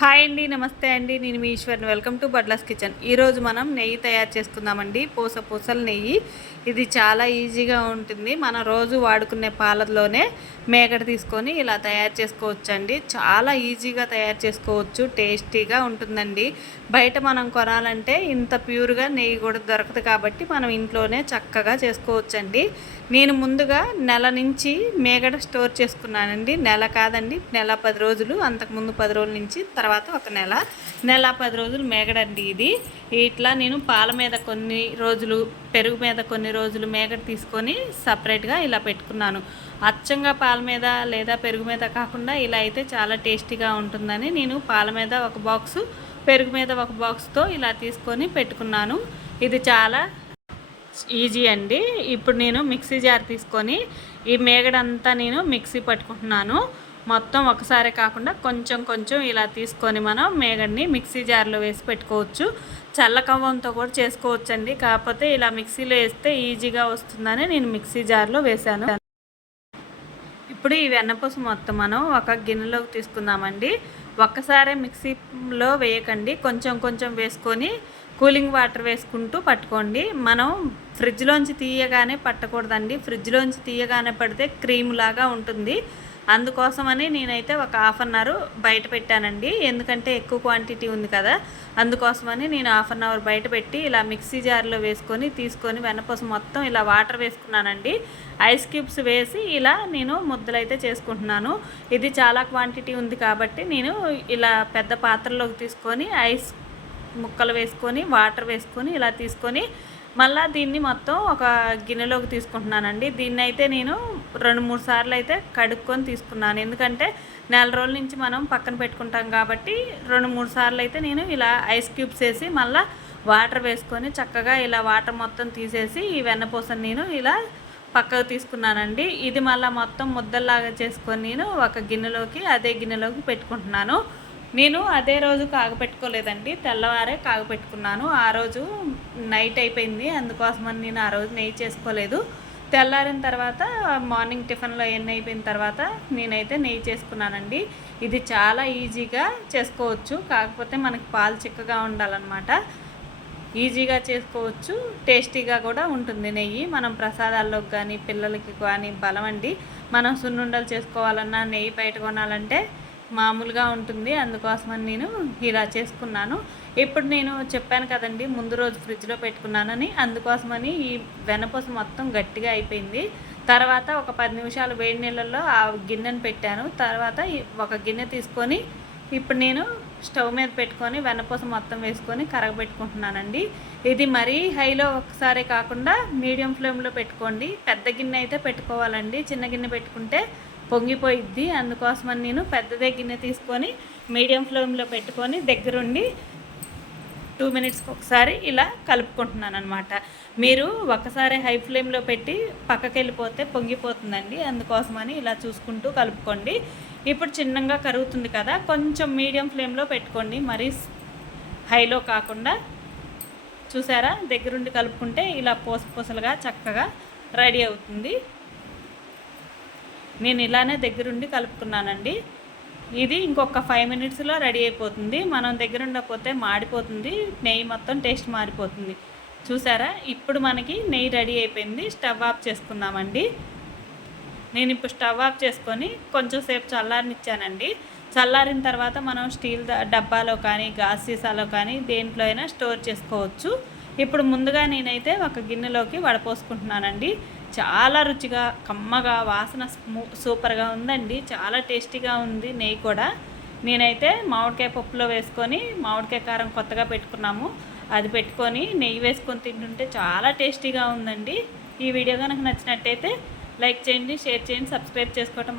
Hi అండి, నమస్తే అండి. నేను మీ ఈశ్వర్ని. వెల్కమ్ టు బడ్లాస్ కిచెన్. ఈరోజు మనం నెయ్యి తయారు చేసుకుందామండి. పూసల నెయ్యి. ఇది చాలా ఈజీగా ఉంటుంది. మనం రోజు వాడుకునే పాలలోనే మేగడ తీసుకొని ఇలా తయారు చేసుకోవచ్చండి. చాలా ఈజీగా తయారు చేసుకోవచ్చు. టేస్టీగా ఉంటుందండి. బయట మనం కొనాలంటే ఇంత ప్యూర్గా నెయ్యి కూడా దొరకదు కాబట్టి మనం ఇంట్లోనే చక్కగా చేసుకోవచ్చండి. నేను ముందుగా నెల నుంచి మేగడ స్టోర్ చేసుకున్నానండి. నెల కాదండి, నెల 10 రోజులు. అంతకుముందు 10 రోజుల నుంచి, తర్వాత ఒక నెల 10 రోజులు మేగడండి ఇది. ఇట్లా నేను పాల మీద కొన్ని రోజులు, పెరుగు మీద కొన్ని రోజులు మేగడ తీసుకొని సపరేట్గా ఇలా పెట్టుకున్నాను. అచ్చంగా పాల మీద లేదా పెరుగు మీద కాకుండా ఇలా అయితే చాలా టేస్టీగా ఉంటుందని నేను పాల మీద ఒక బాక్సు, పెరుగు మీద ఒక బాక్స్తో ఇలా తీసుకొని పెట్టుకున్నాను. ఇది చాలా ఈజీ అండి. ఇప్పుడు నేను మిక్సీ జార్ తీసుకొని ఈ మేగడంతా నేను మిక్సీ పట్టుకుంటున్నాను. మొత్తం ఒకసారి కాకుండా కొంచెం కొంచెం ఇలా తీసుకొని మనం మేగడ్ని మిక్సీ జార్లో వేసి పెట్టుకోవచ్చు. చల్లకవ్వంతో కూడా చేసుకోవచ్చండి. కాకపోతే ఇలా మిక్సీలో వేస్తే ఈజీగా వస్తుందని నేను మిక్సీ జార్లో వేశాను. ఇప్పుడు ఈ వెన్నపూస మొత్తం మనం ఒక గిన్నెలోకి తీసుకుందామండి. ఒక్కసారే మిక్సీలో వేయకండి, కొంచెం కొంచెం వేసుకొని కూలింగ్ వాటర్ వేసుకుంటూ పట్టుకోండి. మనం ఫ్రిడ్జ్లోంచి తీయగానే పట్టకూడదండి. ఫ్రిడ్జ్లోంచి తీయగానే పడితే క్రీమ్ లాగా ఉంటుంది. అందుకోసమని నేనైతే ఒక 1/2 అన్ అవర్ బయట పెట్టానండి. ఎందుకంటే ఎక్కువ క్వాంటిటీ ఉంది కదా, అందుకోసమని నేను 1/2 అన్ అవర్ బయట పెట్టి ఇలా మిక్సీ జార్లో వేసుకొని తీసుకొని వెన్నపూస మొత్తం ఇలా వాటర్ వేసుకున్నానండి. ఐస్ క్యూబ్స్ వేసి ఇలా నేను ముద్దలైతే చేసుకుంటున్నాను. ఇది చాలా క్వాంటిటీ ఉంది కాబట్టి నేను ఇలా పెద్ద పాత్రలోకి తీసుకొని ఐస్ ముక్కలు వేసుకొని వాటర్ వేసుకొని ఇలా తీసుకొని మళ్ళీ దీన్ని మొత్తం ఒక గిన్నెలోకి తీసుకుంటున్నానండి. దీన్ని అయితే నేను 2-3 సార్లు అయితే కడుక్కొని తీసుకున్నాను. ఎందుకంటే నెల రోజుల నుంచి మనం పక్కన పెట్టుకుంటాం కాబట్టి 2-3 సార్లు అయితే నేను ఇలా ఐస్ క్యూబ్స్ వేసి మళ్ళీ వాటర్ వేసుకొని చక్కగా ఇలా వాటర్ మొత్తం తీసేసి ఈ వెన్నపూసని నేను ఇలా పక్కకు తీసుకున్నానండి. ఇది మళ్ళీ మొత్తం ముద్దల్లాగా చేసుకొని నేను ఒక గిన్నెలోకి, అదే గిన్నెలోకి పెట్టుకుంటున్నాను. నేను అదే రోజు కాగపెట్టుకోలేదండి, తెల్లవారే కాగపెట్టుకున్నాను. ఆ రోజు నైట్ అయిపోయింది, అందుకోసమని నేను ఆ రోజు నెయ్యి చేసుకోలేదు. తెల్లారిన తర్వాత మార్నింగ్ టిఫిన్లో ఎన్ని అయిపోయిన తర్వాత నేనైతే నెయ్యి చేసుకున్నానండి. ఇది చాలా ఈజీగా చేసుకోవచ్చు, కాకపోతే మనకి పాలు చిక్కగా ఉండాలన్నమాట. ఈజీగా చేసుకోవచ్చు, టేస్టీగా కూడా ఉంటుంది నెయ్యి. మనం ప్రసాదాల్లోకి కానీ పిల్లలకి కానీ బలం అండి. మనం సున్నుండలు చేసుకోవాలన్నా నెయ్యి బయట కొనాలంటే మామూలుగా ఉంటుంది. అందుకోసమని నేను ఇలా చేసుకున్నాను. ఇప్పుడు నేను చెప్పాను కదండి ముందు రోజు ఫ్రిడ్జ్లో పెట్టుకున్నానని, అందుకోసమని ఈ వెన్నపూస మొత్తం గట్టిగా అయిపోయింది. తర్వాత ఒక 10 నిమిషాలు వేడి నీళ్ళల్లో ఆ గిన్నెను పెట్టాను. తర్వాత ఒక గిన్నె తీసుకొని ఇప్పుడు నేను స్టవ్ మీద పెట్టుకొని వెన్నపూస మొత్తం వేసుకొని కరగబెట్టుకుంటున్నానండి. ఇది మరీ హైలో ఒకసారి కాకుండా మీడియం ఫ్లేమ్లో పెట్టుకోండి. పెద్ద గిన్నె అయితే పెట్టుకోవాలండి, చిన్న గిన్నె పెట్టుకుంటే పొంగిపోయిద్ది. అందుకోసమని నేను పెద్దదే గిన్నె తీసుకొని మీడియం ఫ్లేమ్లో పెట్టుకొని దగ్గరుండి 2 మినిట్స్కి ఒకసారి ఇలా కలుపుకుంటున్నాను అనమాట. మీరు ఒకసారి హై ఫ్లేమ్లో పెట్టి పక్కకి వెళ్ళిపోతే పొంగిపోతుందండి. అందుకోసమని ఇలా చూసుకుంటూ కలుపుకోండి. ఇప్పుడు చిన్నగా కరుగుతుంది కదా, కొంచెం మీడియం ఫ్లేమ్లో పెట్టుకోండి, మరీ హైలో కాకుండా. చూసారా, దగ్గరుండి కలుపుకుంటే ఇలా పూసలుగా చక్కగా రెడీ అవుతుంది. నేను ఇలానే దగ్గరుండి కలుపుకున్నానండి. ఇది ఇంకొక 5 మినిట్స్లో రెడీ అయిపోతుంది. మనం దగ్గరుండకపోతే మాడిపోతుంది, నెయ్యి మొత్తం టేస్ట్ మారిపోతుంది. చూసారా, ఇప్పుడు మనకి నెయ్యి రెడీ అయిపోయింది. స్టవ్ ఆఫ్ చేసుకుందామండి. నేను ఇప్పుడు స్టవ్ ఆఫ్ చేసుకొని కొంచెం సేపు చల్లారనిచ్చానండి. చల్లారిన తర్వాత మనం స్టీల్ డబ్బాలో కానీ గాజు సీసాలో కానీ దేంట్లో అయినా స్టోర్ చేసుకోవచ్చు. ఇప్పుడు ముందుగా నేనైతే ఒక గిన్నెలోకి వడపోసుకుంటున్నానండి. చాలా రుచిగా, కమ్మగా, వాసన సూపర్గా ఉందండి. చాలా టేస్టీగా ఉంది నెయ్యి కూడా. నేనైతే మామిడికాయ పప్పులో వేసుకొని, మామిడికాయ కారం కొత్తగా పెట్టుకున్నాము, అది పెట్టుకొని నెయ్యి వేసుకొని తింటుంటే చాలా టేస్టీగా ఉందండి. ఈ వీడియో కనుక నచ్చినట్టయితే లైక్ చేయండి, షేర్ చేయండి, సబ్స్క్రైబ్ చేసుకోవటం